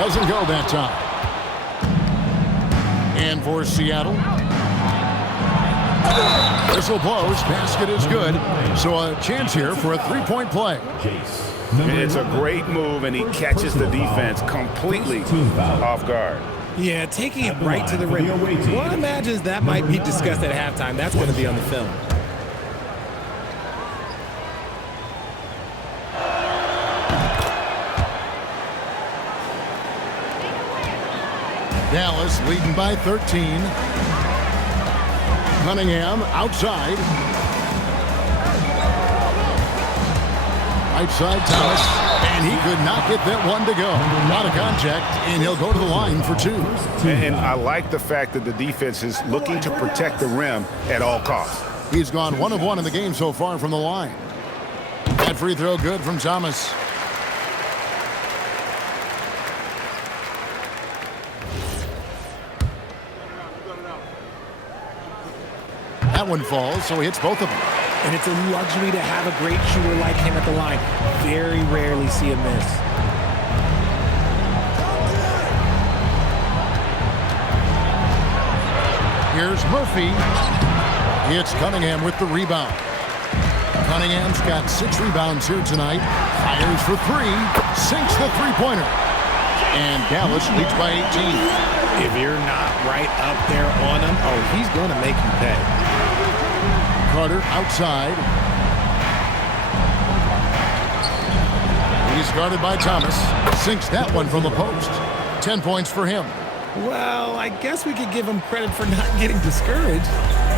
Doesn't go that time. And for Seattle, whistle blows. Basket is good. So a chance here for a three-point play. It's a great move, and he catches the defense completely off guard. Yeah, taking it right to the rim. One imagines that might be discussed at halftime. That's going to be on the film. Dallas leading by 13. Cunningham outside. Right side Thomas, and he could not get that one to go. Out of contact, and he'll go to the line for two. And I like the fact that the defense is looking to protect the rim at all costs. He's gone 1 of 1 in the game so far from the line. That free throw good from Thomas. That one falls, so he hits both of them. And it's a luxury to have a great shooter like him at the line. Very rarely see him miss. Here's Murphy. It's Cunningham with the rebound. Cunningham's got 6 rebounds here tonight. Fires for 3. Sinks the three-pointer. And Dallas leads by 18. If you're not right up there on him, oh, he's going to make you pay. Carter outside. He's guarded by Thomas. Sinks that one from the post. 10 points for him. Well, I guess we could give him credit for not getting discouraged.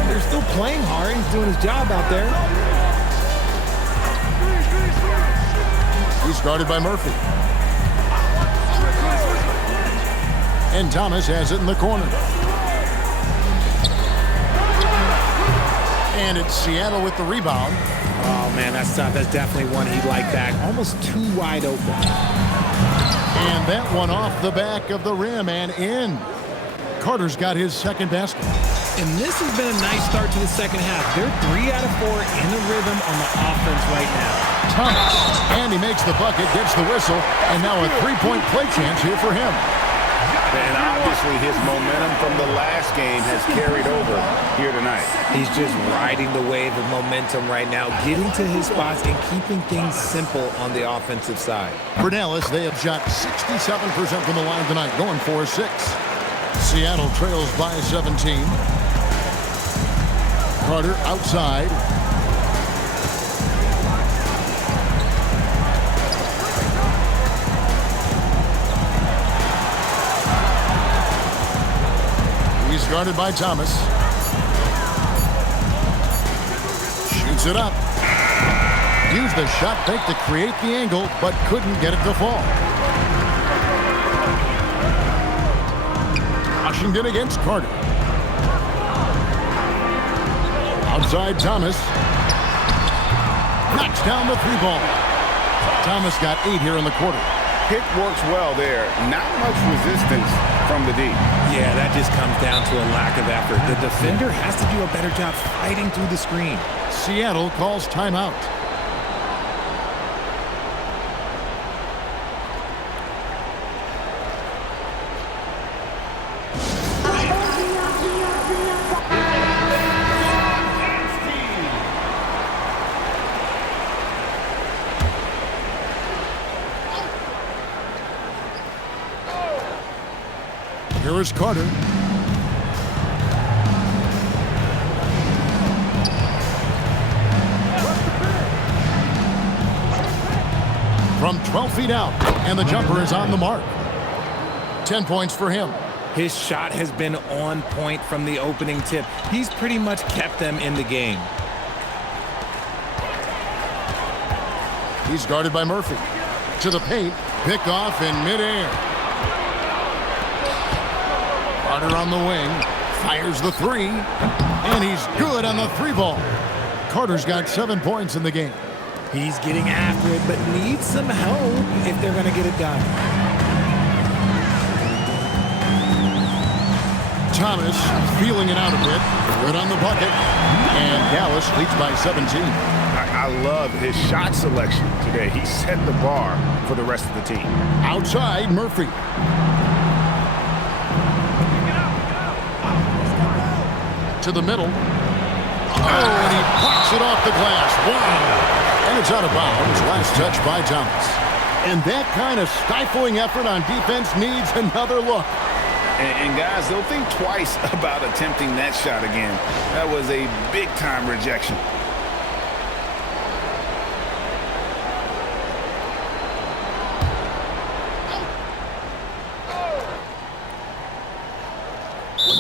They're still playing hard. He's doing his job out there. He's guarded by Murphy. And Thomas has it in the corner. And it's Seattle with the rebound. Oh, man, that's tough. That's definitely one he'd like back. Almost too wide open. And that one off the back of the rim and in. Carter's got his second basket. And this has been a nice start to the second half. They're 3 out of 4 in the rhythm on the offense right now. Thomas, and he makes the bucket, gets the whistle, and now a three-point play chance here for him. And obviously his momentum from the last game has carried over here tonight. He's just riding the wave of momentum right now, getting to his spots and keeping things simple on the offensive side. For Dallas, they have shot 67% from the line tonight, going 4-6. Seattle trails by 17. Carter outside. He's guarded by Thomas. Shoots it up. Used the shot fake to create the angle, but couldn't get it to fall. Washington against Carter. Outside Thomas. Knocks down the 3-ball. Thomas got 8 here in the quarter. Pick works well there. Not much resistance from the D. Yeah, that just comes down to a lack of effort. The defender has to do a better job fighting through the screen. Seattle calls timeout. Here is Carter. From 12 feet out, and the jumper is on the mark. 10 points for him. His shot has been on point from the opening tip. He's pretty much kept them in the game. He's guarded by Murphy. To the paint, picked off in midair. Carter on the wing, fires the 3, and he's good on the 3-ball. Carter's got 7 points in the game. He's getting after it, but needs some help if they're going to get it done. Thomas feeling it out a bit. Good on the bucket. And Dallas leads by 17. I love his shot selection today. He set the bar for the rest of the team. Outside, Murphy. To the middle. Oh, and he pops it off the glass. Wow. And it's out of bounds. Last touch by Thomas. And that kind of stifling effort on defense needs another look. And guys, they'll think twice about attempting that shot again. That was a big-time rejection.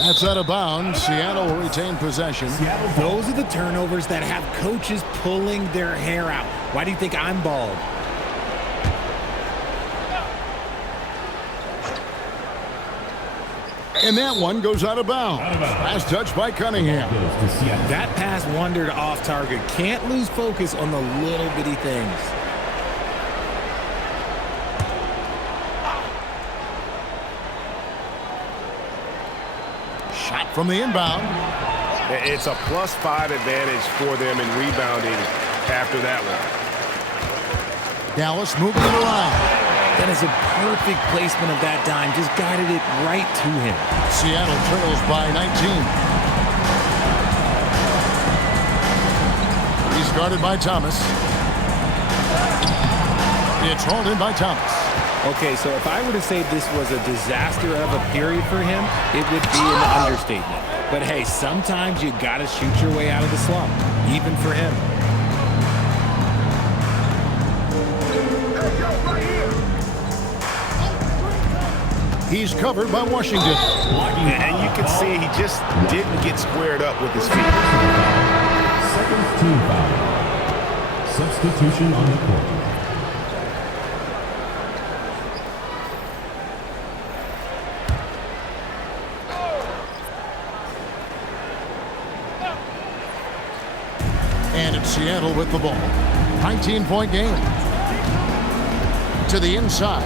That's out of bounds. Seattle will retain possession. Those are the turnovers that have coaches pulling their hair out. Why do you think I'm bald? And that one goes out of bounds. Last touch by Cunningham. That pass wandered off target. Can't lose focus on the little bitty things. Shot from the inbound. It's a +5 advantage for them in rebounding after that one. Dallas moving it around. That is a perfect placement of that dime. Just guided it right to him. Seattle trails by 19. He's guarded by Thomas. It's hauled in by Thomas. Okay, so if I were to say this was a disaster of a period for him, it would be an understatement. But hey, sometimes you got to shoot your way out of the slump, even for him. He's covered by Washington. And you can see he just didn't get squared up with his feet. Second team foul. Substitution on the court. And it's Seattle with the ball. 19-point game. To the inside.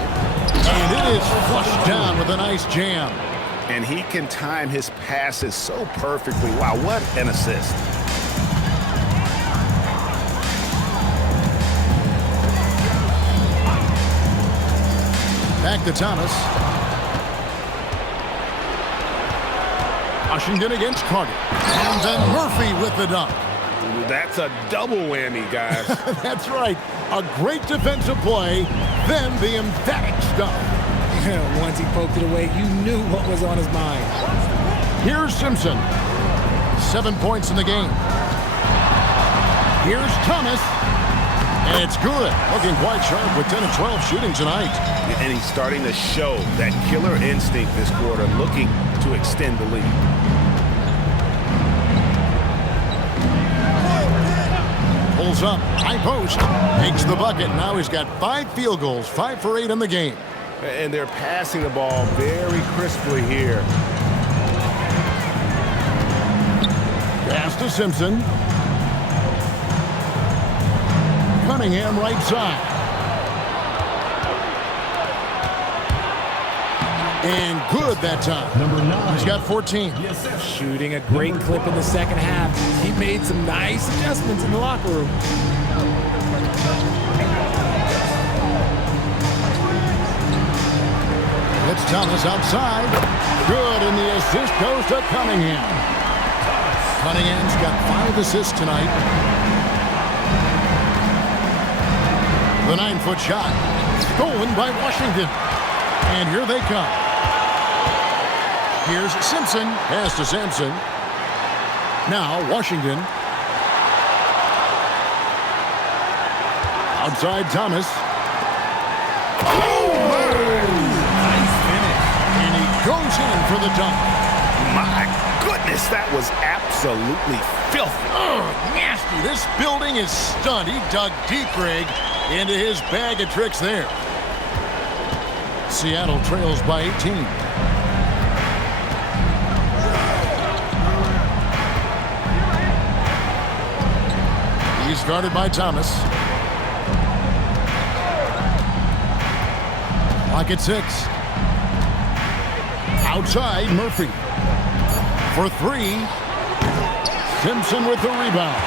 And it is flushed down with a nice jam. And he can time his passes so perfectly. Wow, what an assist. Back to Thomas. Washington against Carter. And then Murphy with the dunk. That's a double whammy, guys. That's right. A great defensive play, then the emphatic stuff. Once he poked it away, you knew what was on his mind. Here's Simpson. 7 points in the game. Here's Thomas. And it's good. Looking quite sharp with 10 of 12 shooting tonight. And he's starting to show that killer instinct this quarter, looking to extend the lead. Pulls up, high post, makes the bucket. Now he's got 5 field goals, 5 for 8 in the game. And they're passing the ball very crisply here. Pass to Simpson. Cunningham right side. And good that time. Number 9. He's got 14. Shooting a great clip in the second half. He made some nice adjustments in the locker room. It's Thomas outside. Good, and the assist goes to Cunningham. Cunningham's got 5 assists tonight. The 9-foot shot. Stolen by Washington. And here they come. Here's Simpson. Pass to Sampson. Now Washington. Outside Thomas. Goes in for the dunk. My goodness, that was absolutely filthy. Oh, nasty. This building is stunned. He dug deep, Greg, into his bag of tricks there. Seattle trails by 18. He's guarded by Thomas. Clock at 6. Outside, Murphy. For 3. Simpson with the rebound.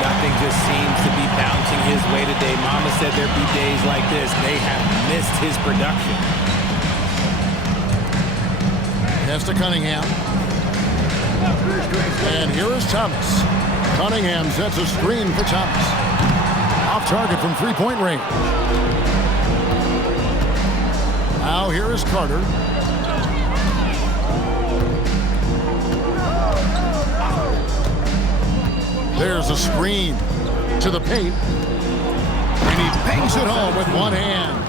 Nothing just seems to be bouncing his way today. Mama said there'd be days like this. They have missed his production. Pass to Cunningham. And here is Thomas. Cunningham sets a screen for Thomas. Off target from three-point range. Now here is Carter. There's a screen to the paint. And he bangs it home with one hand.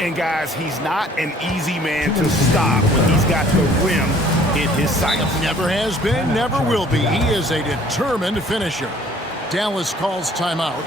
And guys, he's not an easy man to stop when he's got the rim in his sights. Never has been, never will be. He is a determined finisher. Dallas calls timeout.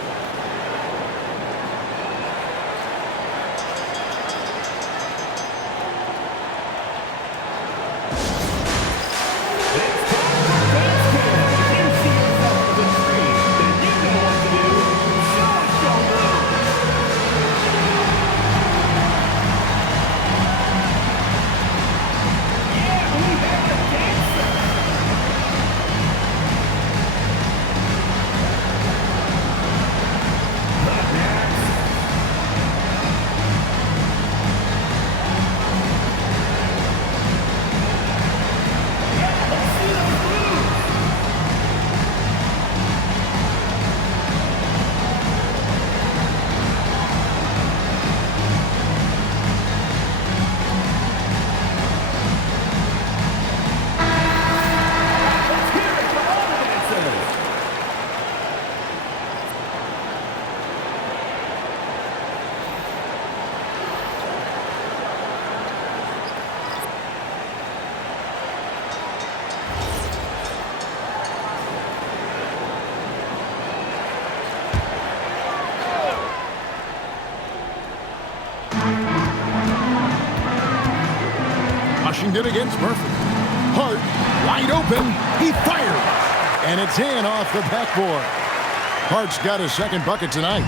Washington against Murphy. Hart, wide open. He fires. And it's in off the backboard. Hart's got his second bucket tonight.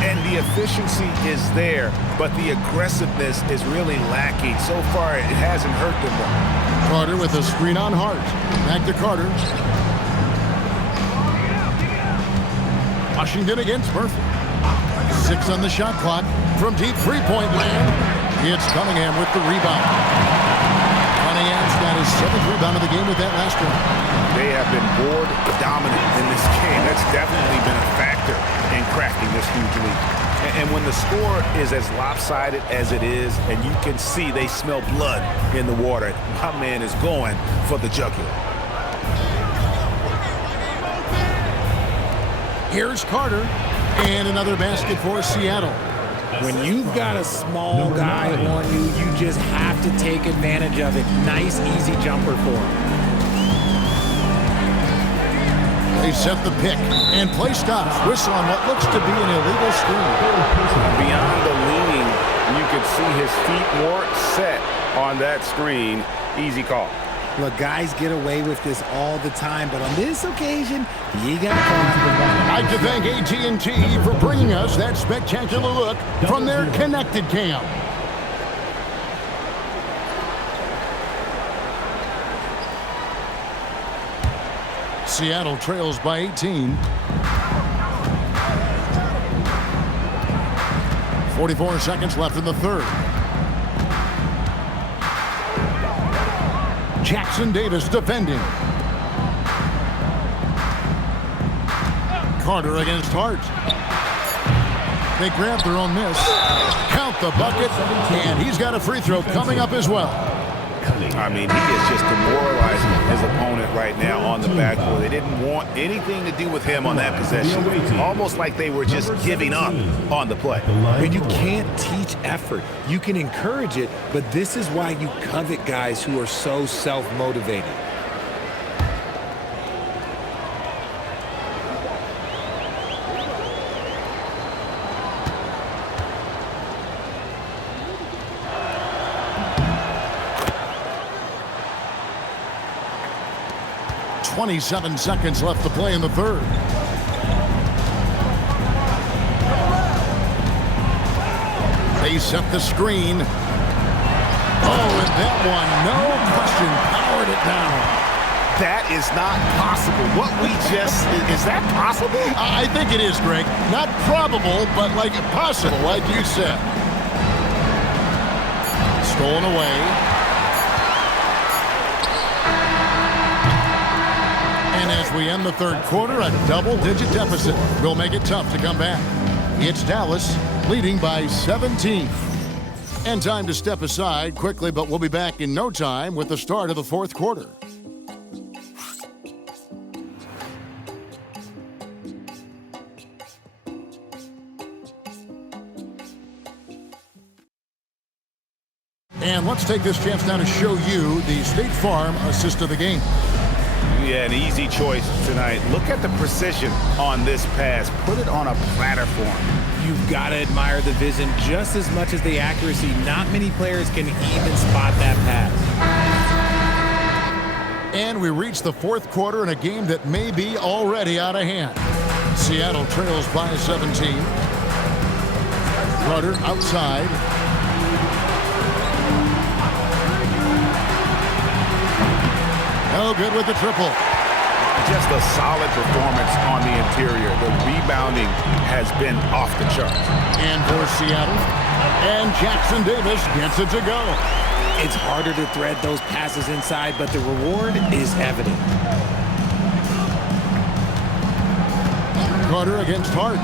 And the efficiency is there, but the aggressiveness is really lacking. So far, it hasn't hurt them though. Carter with a screen on Hart. Back to Carter. Washington against Murphy. 6 on the shot clock. From deep three-point land, it's Cunningham with the rebound. Cunningham's got his 7th rebound of the game with that last one. They have been board dominant in this game. That's definitely been a factor in cracking this huge lead. And when the score is as lopsided as it is, and you can see they smell blood in the water, my man is going for the jugular. Here's Carter, and another basket for Seattle. When you've got a small guy on you, you just have to take advantage of it. Nice, easy jumper for him. They set the pick, and play stops. Whistle on what looks to be an illegal screen. Beyond the leaning, you could see his feet weren't set on that screen. Easy call. Look, guys get away with this all the time, but on this occasion, you got caught. I'd like to thank AT&T for bringing us that spectacular look from their connected cam. Seattle trails by 18. 44 seconds left in the third. Jackson Davis defending. Carter against Hart. They grab their own miss. Count the bucket, and he's got a free throw coming up as well. I mean, he is just demoralizing his opponent right now on the backboard. They didn't want anything to do with him on that possession. Almost like they were just giving up on the play. And you can't teach effort. You can encourage it, but this is why you covet guys who are so self-motivated. .27 seconds left to play in the third. They set the screen. Oh, and that one, no question, powered it down. That is not possible. What we just, is that possible? I think it is, Greg. Not probable, but like possible, like you said. Stolen away. And as we end the third quarter, a double-digit deficit will make it tough to come back. It's Dallas leading by 17. And time to step aside quickly, but we'll be back in no time with the start of the fourth quarter. And let's take this chance now to show you the State Farm assist of the game. Yeah, an easy choice tonight. Look at the precision on this pass. Put it on a platter form. You've got to admire the vision just as much as the accuracy. Not many players can even spot that pass. And we reach the fourth quarter in a game that may be already out of hand. Seattle trails by 17. Carter outside. No good with the triple. Just a solid performance on the interior. The rebounding has been off the charts. And for Seattle, and Jackson Davis gets it to go. It's harder to thread those passes inside, but the reward is evident. Carter against Hart.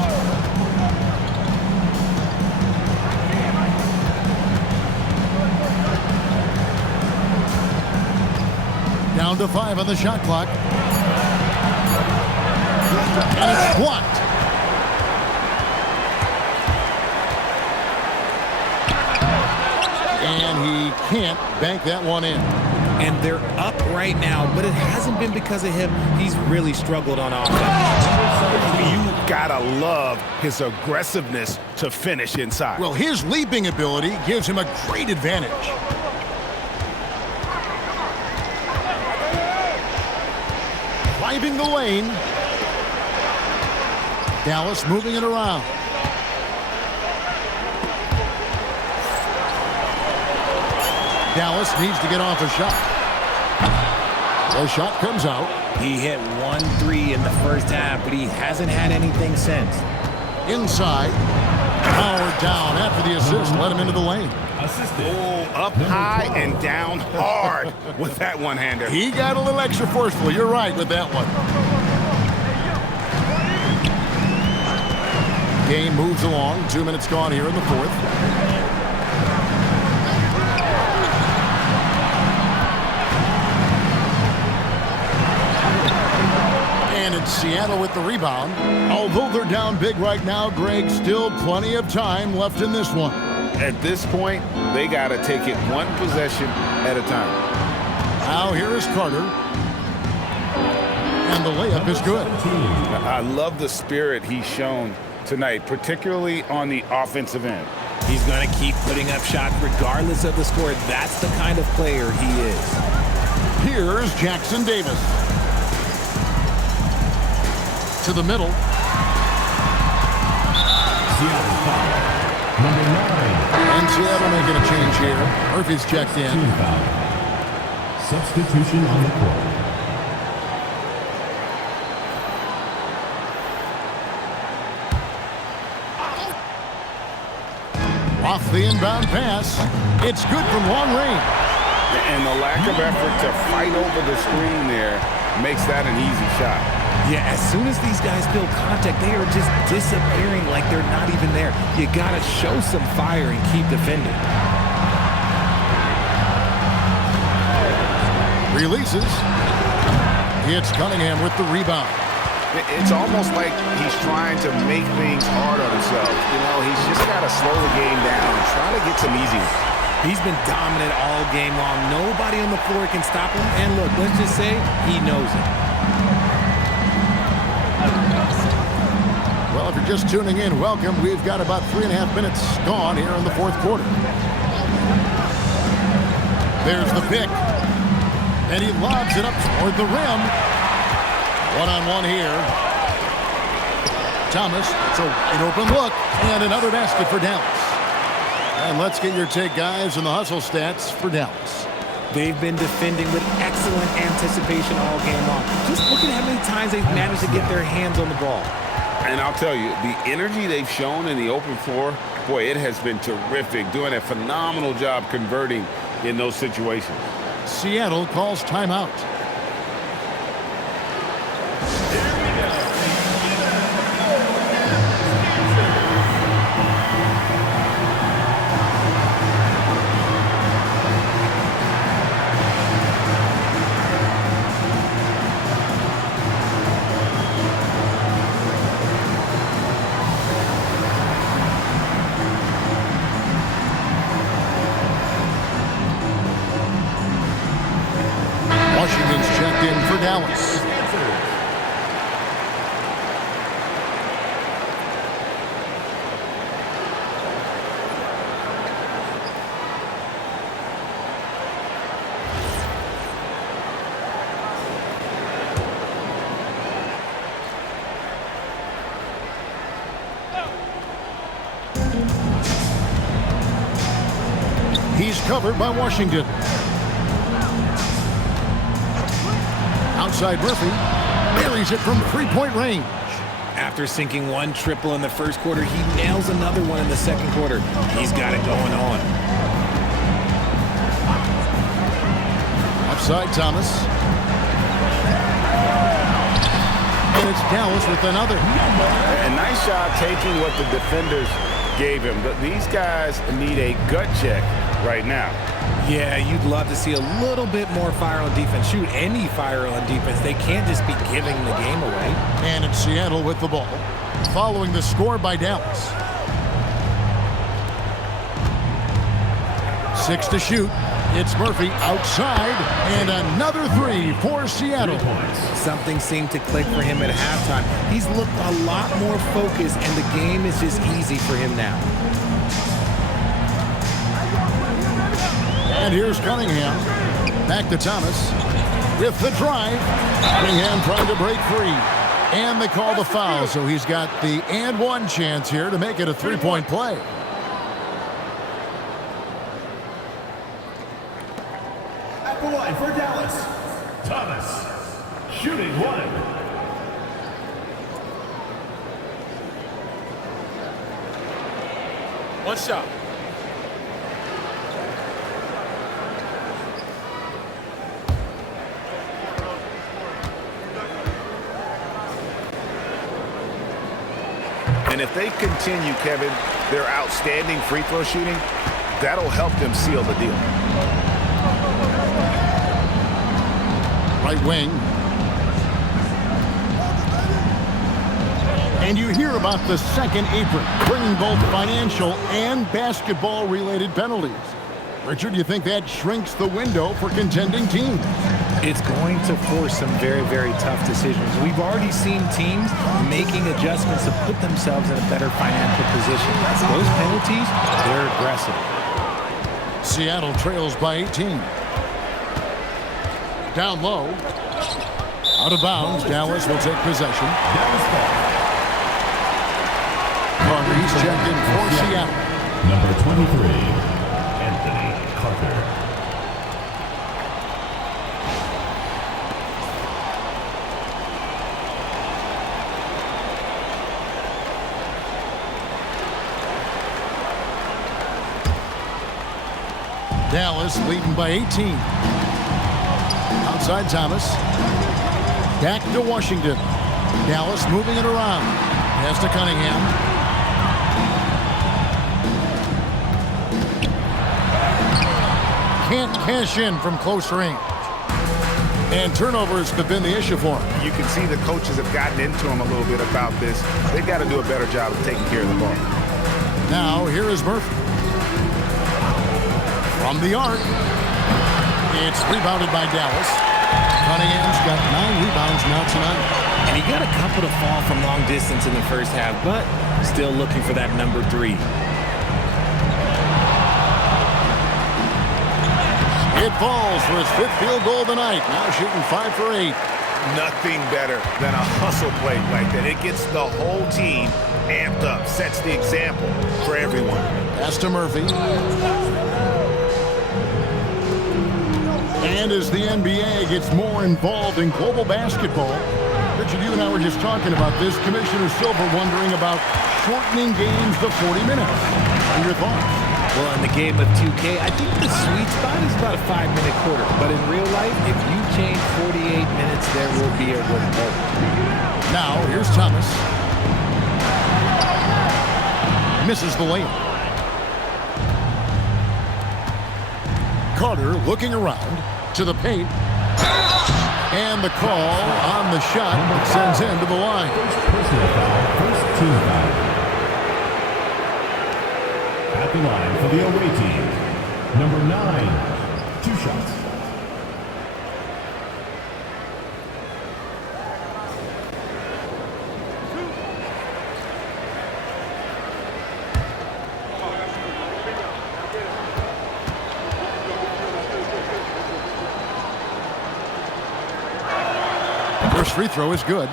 Down to 5 on the shot clock. And it's blocked. And he can't bank that one in. And they're up right now, but it hasn't been because of him. He's really struggled on offense. You gotta love his aggressiveness to finish inside. Well, his leaping ability gives him a great advantage. Driving the lane. Dallas moving it around. Dallas needs to get off a shot. The shot comes out. He hit 1-3 in the first half, but he hasn't had anything since. Inside. Powered down after the assist. Let him into the lane. Oh, up high and down hard with that one-hander. He got a little extra forceful. You're right with that one. Game moves along. 2 minutes gone here in the fourth. And it's Seattle with the rebound. Although they're down big right now, Greg, still plenty of time left in this one. At this point, they got to take it one possession at a time. Now here is Carter. And the layup is good. I love the spirit he's shown tonight, particularly on the offensive end. He's going to keep putting up shots regardless of the score. That's the kind of player he is. Here's Jackson Davis. To the middle. Seattle foul. Number 9. And Seattle making a change here. Murphy's checked in. Team foul. Substitution on the court. Off the inbound pass. It's good from long range. And the lack of effort to fight over the screen there makes that an easy shot. Yeah, as soon as these guys feel contact, they are just disappearing like they're not even there. You got to show some fire and keep defending. Releases. It's Cunningham with the rebound. It's almost like he's trying to make things hard on himself. You know, he's just got to slow the game down and try to get some easy ones. He's been dominant all game long. Nobody on the floor can stop him. And look, let's just say he knows it. Well, if you're just tuning in, welcome. We've got about 3.5 minutes gone here in the fourth quarter. There's the pick. And he lobs it up toward the rim. One-on-one here. Thomas, it's a wide open look. And another basket for Dallas. And let's get your take, guys, on the hustle stats for Dallas. They've been defending with excellent anticipation all game long. Just look at how many times they've managed to get their hands on the ball. And I'll tell you, the energy they've shown in the open floor, boy, it has been terrific, doing a phenomenal job converting in those situations. Seattle calls timeout. Washington's checked in for Dallas. He's covered by Washington. Outside Murphy, buries it from three-point range. After sinking one triple in the first quarter, he nails another one in the second quarter. He's got it going on. Upside Thomas. And it's Dallas with another. A nice job taking what the defenders gave him. But these guys need a gut check right now. Yeah, you'd love to see a little bit more fire on defense. Shoot, any fire on defense. They can't just be giving the game away. And it's Seattle with the ball, following the score by Dallas. 6 to shoot. It's Murphy outside, and another three for Seattle. Something seemed to click for him at halftime. He's looked a lot more focused, and the game is just easy for him now. And here's Cunningham. Back to Thomas with the drive. Cunningham trying to break free. And they call the foul, so he's got the and one chance here to make it a three-point play. At the line for Dallas, Thomas, shooting one. One shot. And if they continue, Kevin, their outstanding free throw shooting, that'll help them seal the deal. Right wing. And you hear about the second apron, bringing both financial and basketball-related penalties. Richard, you think that shrinks the window for contending teams? It's going to force some very, very tough decisions. We've already seen teams making adjustments to put themselves in a better financial position. Those penalties, they're aggressive. Seattle trails by 18. Down low. Out of bounds. Dallas will take possession. Carter's checked in for Seattle. Number 23, Anthony Carter. Dallas leading by 18. Outside Thomas. Back to Washington. Dallas moving it around. Pass to Cunningham. Can't cash in from close range. And turnovers have been the issue for him. You can see the coaches have gotten into him a little bit about this. They've got to do a better job of taking care of the ball. Now, here is Murphy. From the arc. It's rebounded by Dallas. Cunningham's got 9 rebounds now tonight. And he got a couple to fall from long distance in the first half, but still looking for that number 3. It falls for his 5th field goal of the night. Now shooting 5 for 8. Nothing better than a hustle play like that. It gets the whole team amped up, sets the example for everyone. Pass to Murphy. And as the NBA gets more involved in global basketball, Richard, you and I were just talking about this. Commissioner Silver wondering about shortening games to 40 minutes. What are your thoughts? Well, in the game of 2K, I think the sweet spot is about a 5-minute quarter. But in real life, if you change 48 minutes, there will be a revolt. Now, here's Thomas. Misses the layup. Carter looking around to the paint. And the call on the shot that sends him to the line. Personal foul, first team foul. At the line for the away team, number 9, 2 shots. First free throw is good.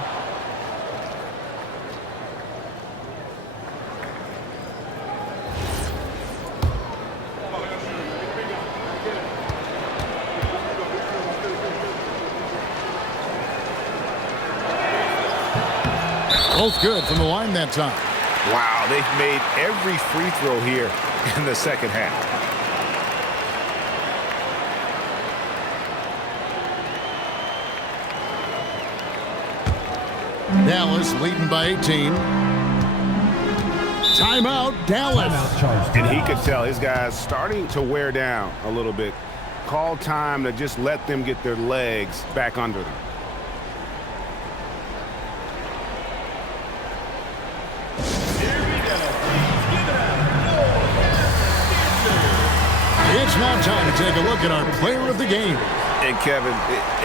Both good from the line that time. Wow, they've made every free throw here in the second half. Dallas leading by 18. Timeout, Dallas. And he could tell his guys starting to wear down a little bit. Call time to just let them get their legs back under them. It's now time to take a look at our player of the game. And Kevin,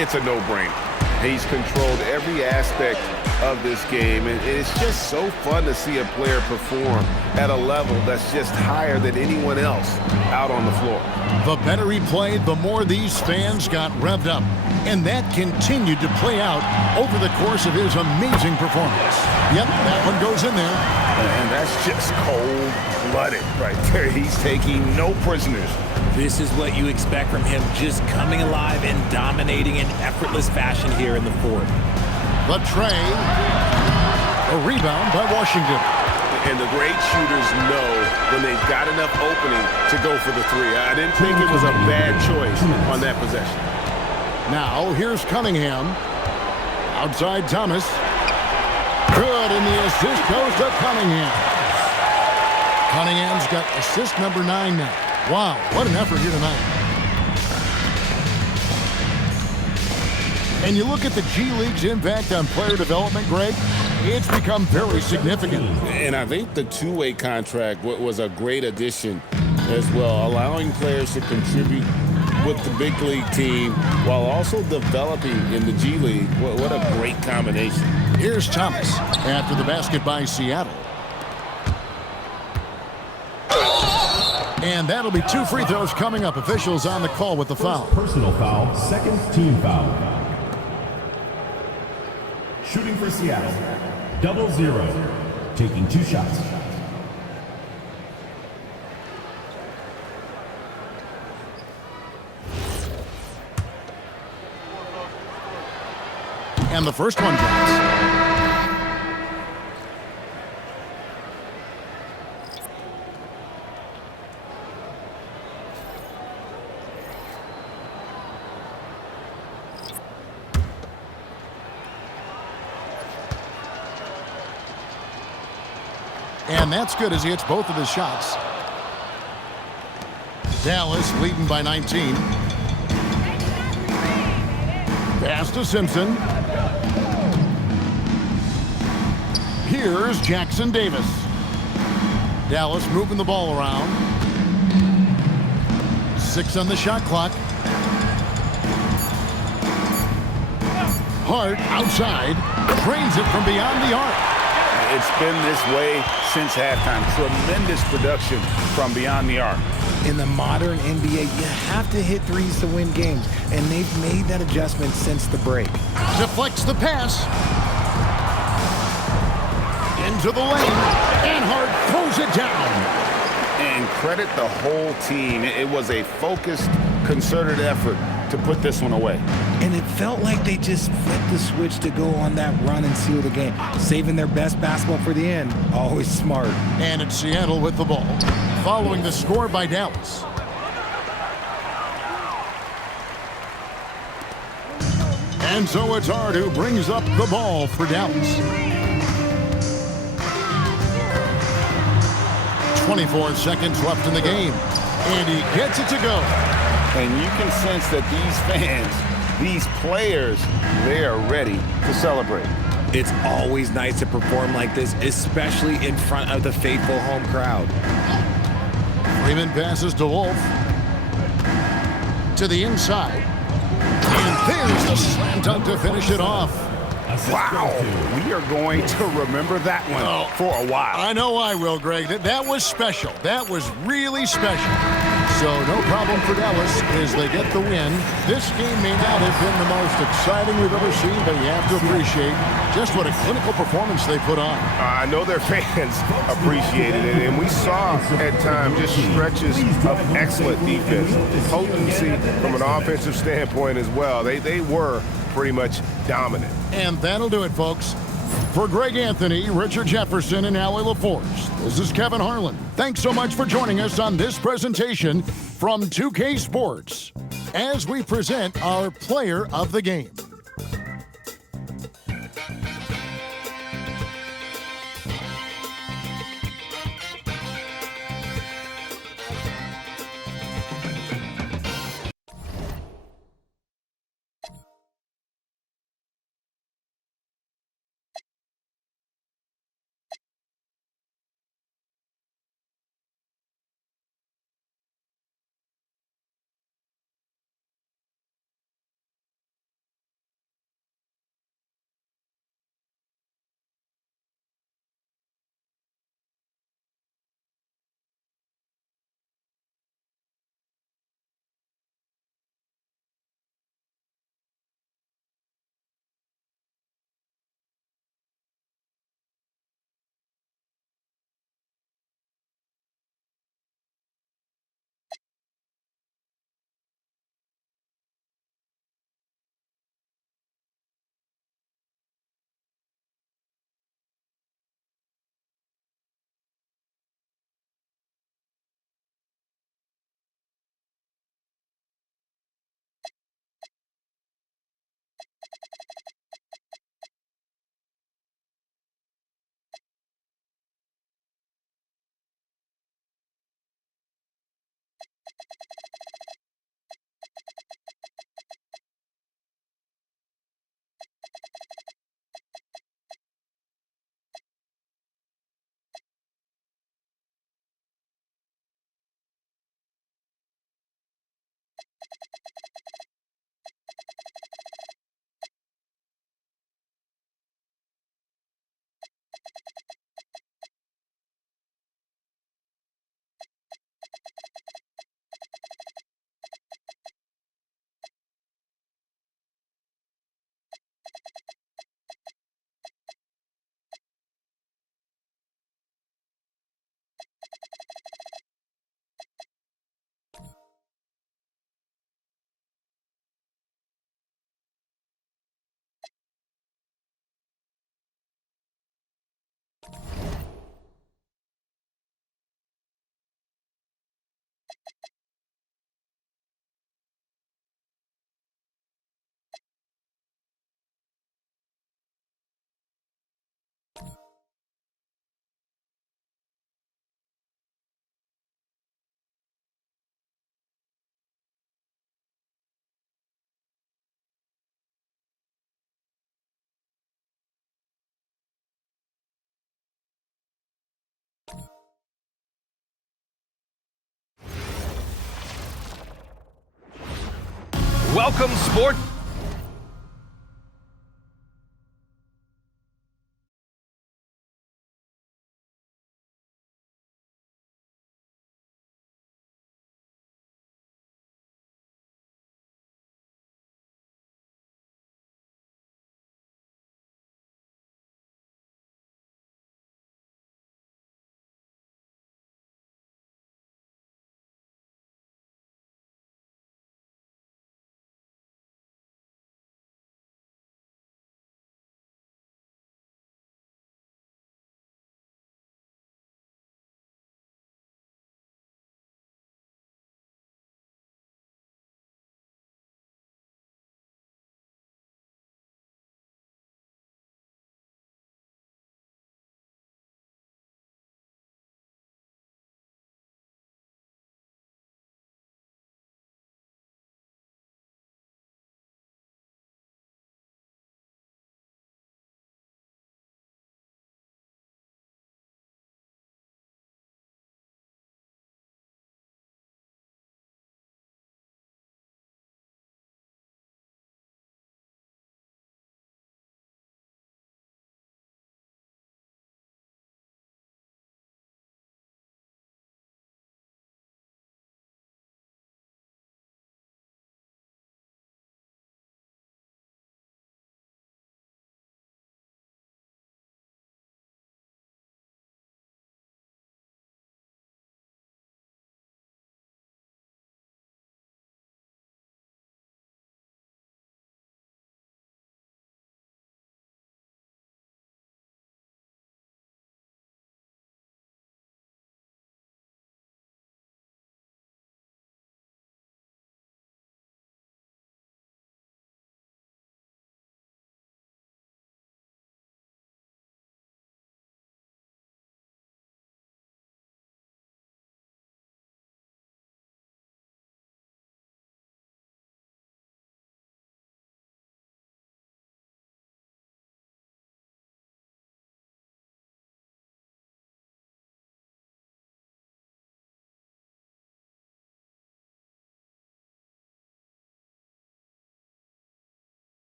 it's a no-brainer. He's controlled every aspect of this game, and it's just so fun to see a player perform at a level that's just higher than anyone else out on the floor. The better he played, the more these fans got revved up, and that continued to play out over the course of his amazing performance. Yep, that one goes in there. And that's just cold-blooded right there. He's taking no prisoners. This is what you expect from him, just coming alive and dominating in effortless fashion here in the fourth. The tray. A rebound by Washington. And the great shooters know when they've got enough opening to go for the three. I didn't think it was a bad choice on that possession. Now, here's Cunningham. Outside Thomas. Good, and the assist goes to Cunningham. Cunningham's got assist number 9 now. Wow, what an effort here tonight. And you look at the G League's impact on player development, Greg, it's become very significant. And I think the two-way contract was a great addition as well, allowing players to contribute with the big league team while also developing in the G League. What a great combination. Here's Thomas after the basket by Seattle. And that'll be 2 free throws coming up. Officials on the call with the foul. Personal foul, second team foul. Shooting for Seattle, 0-0, taking 2 shots. And the first one drops. And that's good as he hits both of his shots. Dallas leading by 19. Pass to Simpson. Here's Jackson Davis. Dallas moving the ball around. 6 on the shot clock. Hart outside. Drains it from beyond the arc. It's been this way since halftime. Tremendous production from beyond the arc. In the modern NBA, you have to hit threes to win games, and they've made that adjustment since the break. Deflects the pass. Into the lane, and Hart throws it down. And credit the whole team. It was a focused, concerted effort to put this one away. And it felt like they just flipped the switch to go on that run and seal the game. Saving their best basketball for the end. Always smart. And it's Seattle with the ball, following the score by Dallas. And so it's Hart who brings up the ball for Dallas. 24 seconds left in the game. And he gets it to go. And you can sense that these fans, these players, they are ready to celebrate. It's always nice to perform like this, especially in front of the faithful home crowd. Freeman passes to Wolf. To the inside. And there's the slam dunk to finish it off. Wow, we are going to remember that one for a while. I know I will, Greg. That was special. That was really special. So no problem for Dallas as they get the win. This game may not have been the most exciting we've ever seen, but you have to appreciate just what a clinical performance they put on. I know their fans appreciated it, and we saw at times just stretches of excellent defense, potency from an offensive standpoint as well. They were pretty much dominant. And that'll do it, folks. For Greg Anthony, Richard Jefferson, and Allie LaForce, this is Kevin Harlan. Thanks so much for joining us on this presentation from 2K Sports as we present our Player of the Game. Welcome, sport.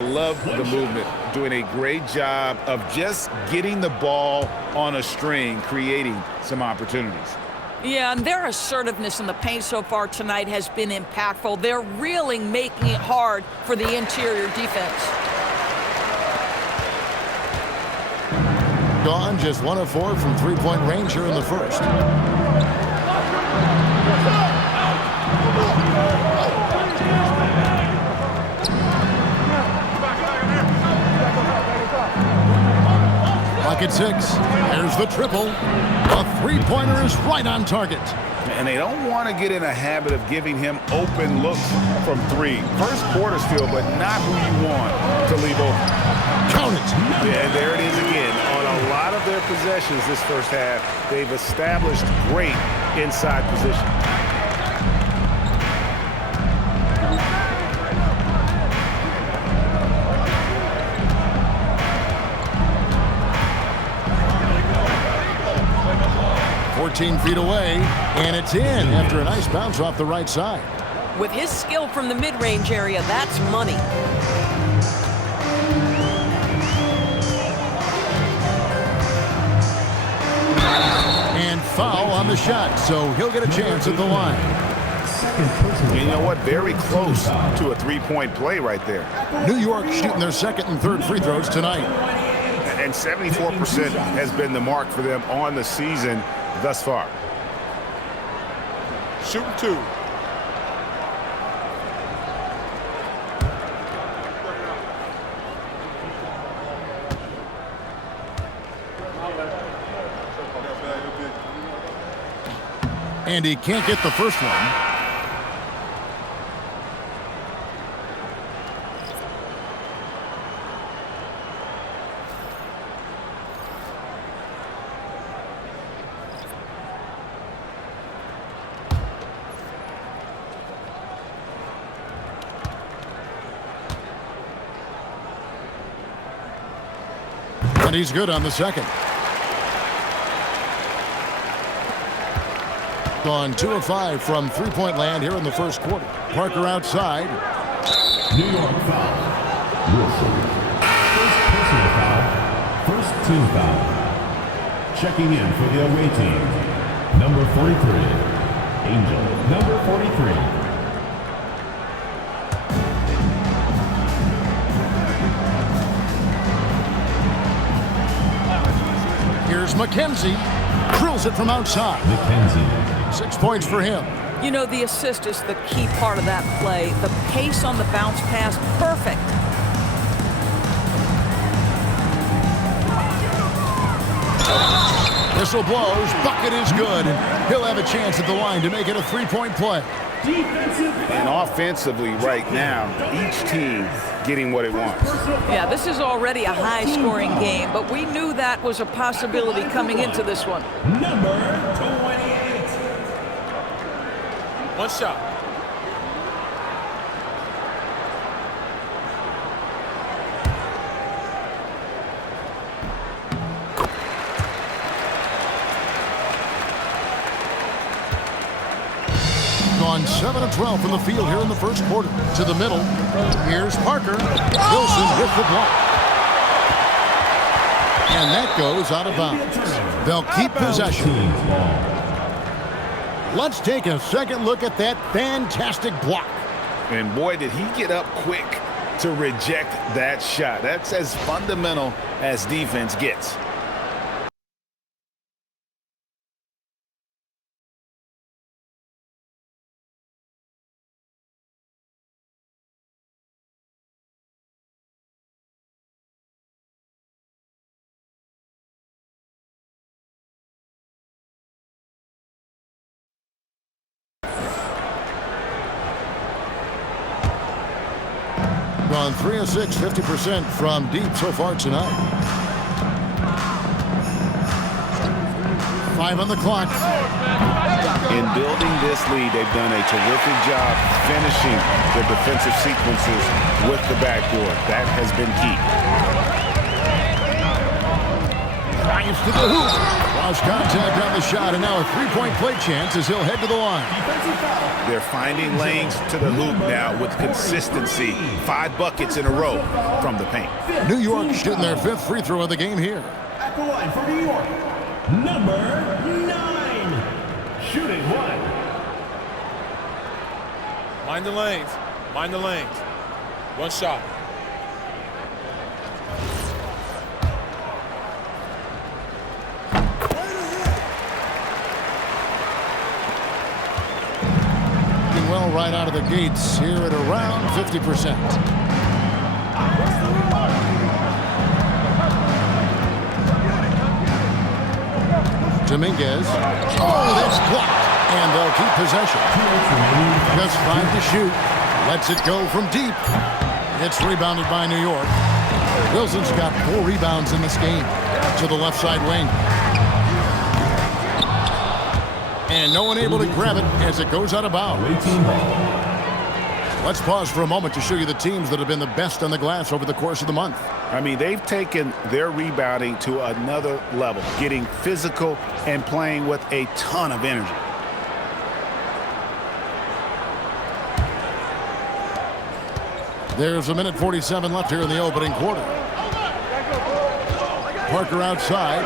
Love the movement, doing a great job of just getting the ball on a string, creating some opportunities. Yeah, and their assertiveness in the paint so far tonight has been impactful. They're really making it hard for the interior defense. Dawn just 1 of 4 from three-point range here in the first. At 6. There's the triple. A three-pointer is right on target. And they don't want to get in a habit of giving him open looks from 3. First quarter still, but not who you want to leave open. Count it. Yeah, and there it is again. On a lot of their possessions this first half, they've established great inside position. Feet away, and it's in after a nice bounce off the right side. With his skill from the mid-range area, that's money. And foul on the shot, so he'll get a chance at the line. And you know what? Very close to a three-point play right there. New York shooting their second and third free throws tonight. And 74% has been the mark for them on the season thus far. Shooting 2. And he can't get the first one. And he's good on the second. Gone 2 of 5 from three-point land here in the first quarter. Parker outside. New York foul. Wilson. First personal foul. First team foul. Checking in for the away team. Number 43. Angel. Number 43. Here's McKenzie. Drills it from outside. McKenzie. 6 points for him. You know, the assist is the key part of that play. The pace on the bounce pass, perfect. Whistle blows. Bucket is good. He'll have a chance at the line to make it a three-point play. And offensively right now, each team getting what it wants. Yeah, this is already a high-scoring game, but we knew that was a possibility coming into this one. Number 28. One shot. Gone 7 of 12 from the field here in the first quarter. To the middle. Here's Parker. Wilson with the block. And that goes out of bounds. They'll keep possession. Let's take a second look at that fantastic block. And boy, did he get up quick to reject that shot. That's as fundamental as defense gets. Gone 3 of 6, 50% from deep so far tonight. 5 on the clock. In building this lead, they've done a terrific job finishing the defensive sequences with the backboard. That has been key. drives to the hoop. Lost contact on the shot, and now a three-point play chance as he'll head to the line. They're finding lanes to the hoop now with consistency. 5 buckets in a row from the paint. New York shooting their 5th free throw of the game here. At the line for New York, number 9. Shooting 1. Mind the lanes. Mind the lanes. One shot. Well, right out of the gates here at around 50%. Dominguez. Oh, that's blocked. And they'll keep possession. Just 5 to shoot. Lets it go from deep. It's rebounded by New York. Wilson's got 4 rebounds in this game. To the left side wing. And no one able to grab it as it goes out of bounds. Let's pause for a moment to show you the teams that have been the best on the glass over the course of the month. I mean, they've taken their rebounding to another level, getting physical and playing with a ton of energy. There's 1:47 left here in the opening quarter. Parker outside.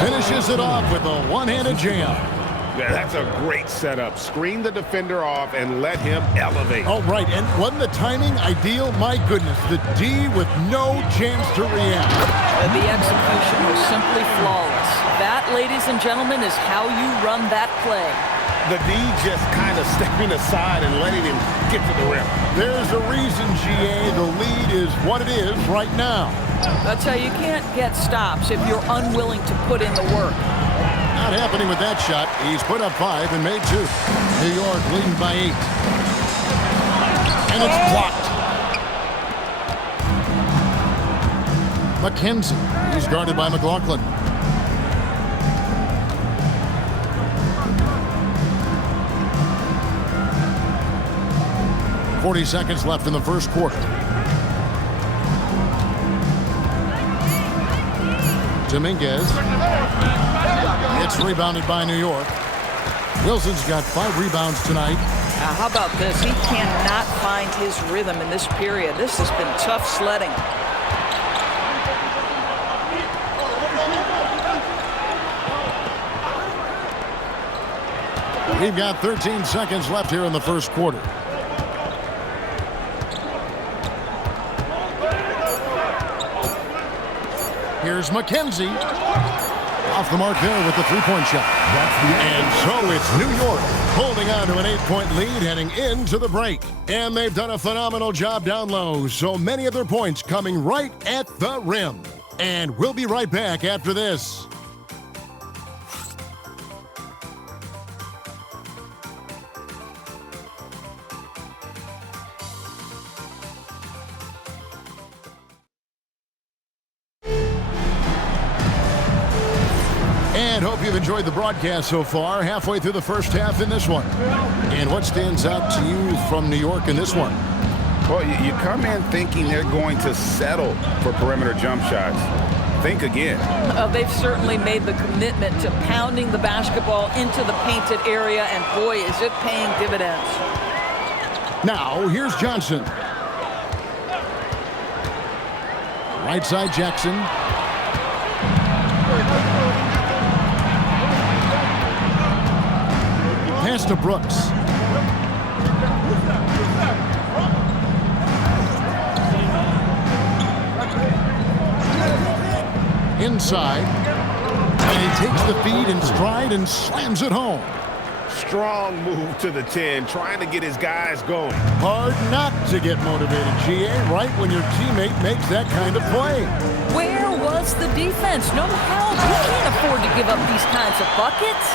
Finishes it off with a one-handed jam. Yeah, that's a great setup. Screen the defender off and let him elevate. Oh, right. And wasn't the timing ideal? My goodness. The D with no chance to react. The execution was simply flawless. That, ladies and gentlemen, is how you run that play. The D just kind of stepping aside and letting him get to the rim. There's a reason, GA. The lead is what it is right now. That's how you can't get stops if you're unwilling to put in the work. Not happening with that shot. He's put up 5 and made 2. New York leading by 8. And it's blocked. McKenzie. He's guarded by McLaughlin. .40 seconds left in the first quarter. Dominguez. It's rebounded by New York. Wilson's got 5 rebounds tonight. Now, how about this? He cannot find his rhythm in this period. This has been tough sledding. We've got 13 seconds left here in the first quarter. Here's McKenzie. Off the mark there with the three-point shot. And so it's New York holding on to an 8-point lead heading into the break. And they've done a phenomenal job down low. So many of their points coming right at the rim. And we'll be right back after this. And hope you've enjoyed the broadcast so far, halfway through the first half in this one. And what stands out to you from New York in this one? Well, you come in thinking they're going to settle for perimeter jump shots. Think again. They've certainly made the commitment to pounding the basketball into the painted area, and boy, is it paying dividends. Now, here's Johnson. Right side, Jackson. Pass to Brooks. Inside. And he takes the feed in stride and slams it home. Strong move to the 10, trying to get his guys going. Hard not to get motivated, GA, right when your teammate makes that kind of play. Where was the defense? No help. You can't afford to give up these kinds of buckets.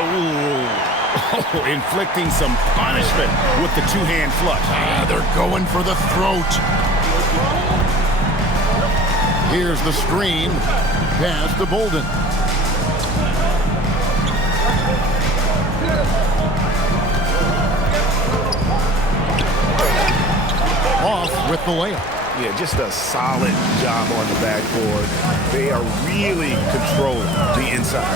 Oh, inflicting some punishment with the two-hand flush. They're going for the throat. Here's the screen. Pass to Bolden. Off with the layup. Yeah, just a solid job on the backboard. They are really controlling the inside.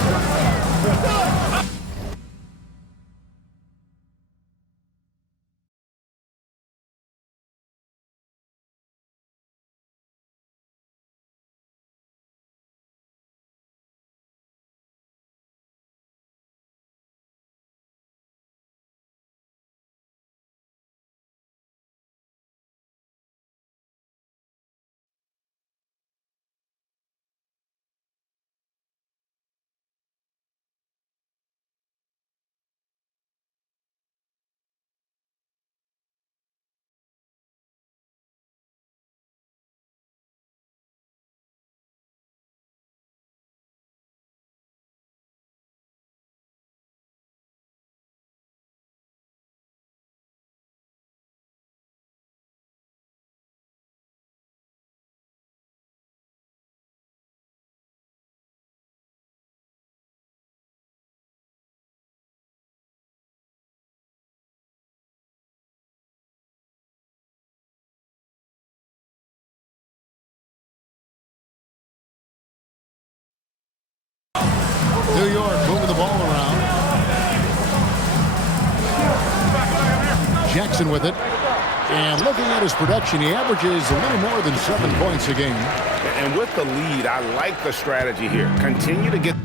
New York moving the ball around. Jackson with it. And looking at his production, he averages a little more than 7 points a game. And with the lead, I like the strategy here. Continue to get...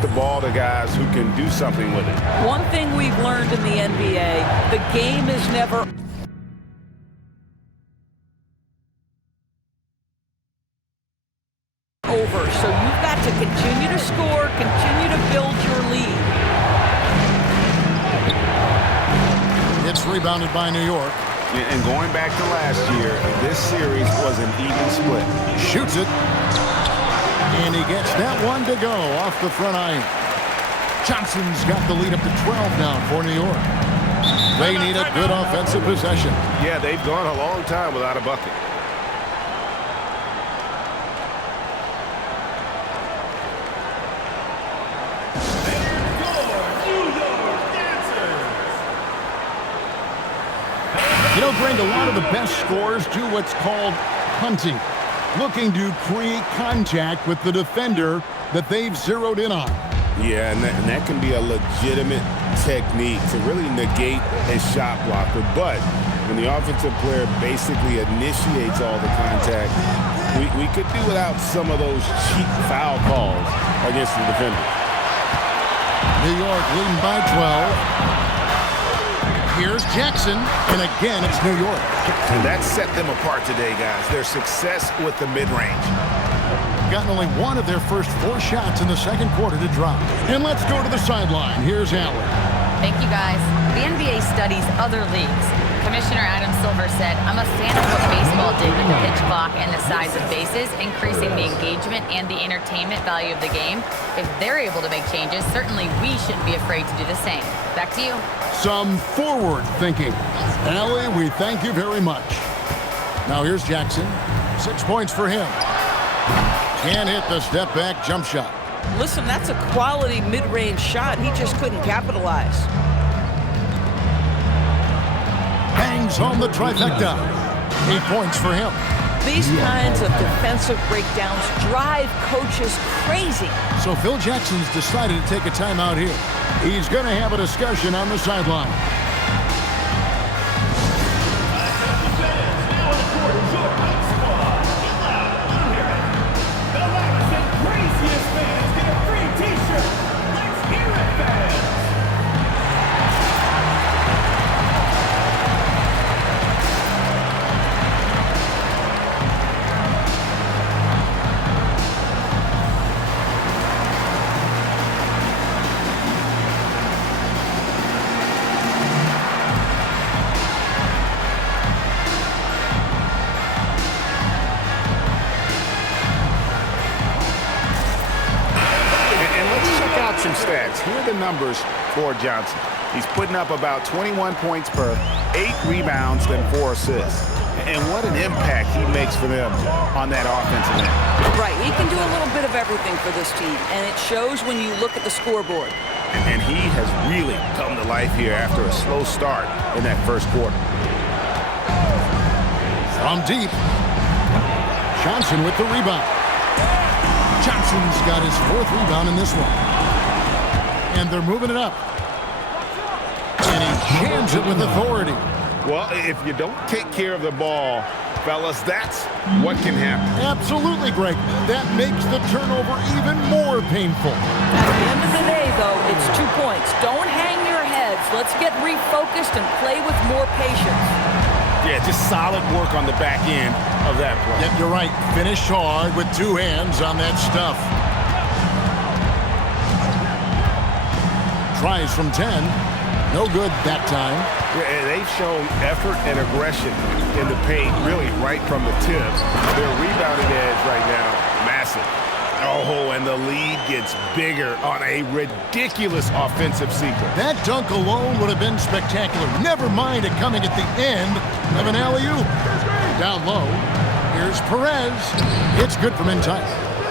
the ball to guys who can do something with it. One thing we've learned in the NBA, the game is never over. So you've got to continue to score, continue to build your lead. It's rebounded by New York. And going back to last year, this series was an even split. Shoots it. And he gets that one to go off the front iron. Johnson's got the lead up to 12 now for New York. They need a good offensive possession. Yeah, they've gone a long time without a bucket. You know, Greg, a lot of the best scorers do what's called hunting, looking to create contact with the defender that they've zeroed in on. Yeah, and that can be a legitimate technique to really negate a shot blocker. But when the offensive player basically initiates all the contact, we could do without some of those cheap foul calls against the defender. New York leading by 12. Here's Jackson, and again, it's New York. And that set them apart today, guys. Their success with the mid-range. Gotten only one of their first 4 shots in the second quarter to drop. And let's go to the sideline. Here's Allen. Thank you, guys. The NBA studies other leagues. Commissioner Adam Silver said, I'm a fan of what baseball did with the pitch clock and the size of bases, increasing the engagement and the entertainment value of the game. If they're able to make changes, certainly we shouldn't be afraid to do the same. Back to you. Some forward thinking. Allie, we thank you very much. Now here's Jackson. 6 points for him. Can't hit the step-back jump shot. Listen, that's a quality mid-range shot. He just couldn't capitalize. Bangs home the trifecta. 8 points for him. These kinds of defensive breakdowns drive coaches crazy. So Phil Jackson's decided to take a timeout here. He's going to have a discussion on the sideline. Some stats. Here are the numbers for Johnson. He's putting up about 21 points per 8 rebounds and 4 assists. And what an impact he makes for them on that offensive end. Right, he can do a little bit of everything for this team, and it shows when you look at the scoreboard. And he has really come to life here after a slow start in that first quarter. From deep, Johnson with the rebound. Johnson's got his 4th rebound in this one. And they're moving it up. And he jams it with authority. Well, if you don't take care of the ball, fellas, that's what can happen. Absolutely, Greg. That makes the turnover even more painful. At the end of the day, though, it's 2 points. Don't hang your heads. Let's get refocused and play with more patience. Yeah, just solid work on the back end of that play. Yep, you're right. Finish hard with 2 hands on that stuff. Tries from 10. No good that time. Yeah, they've shown effort and aggression in the paint, really right from the tip. Their rebounding edge right now, massive. Oh, and the lead gets bigger on a ridiculous offensive sequence. That dunk alone would have been spectacular. Never mind it coming at the end of an alley-oop. Down low, here's Perez. It's good from inside.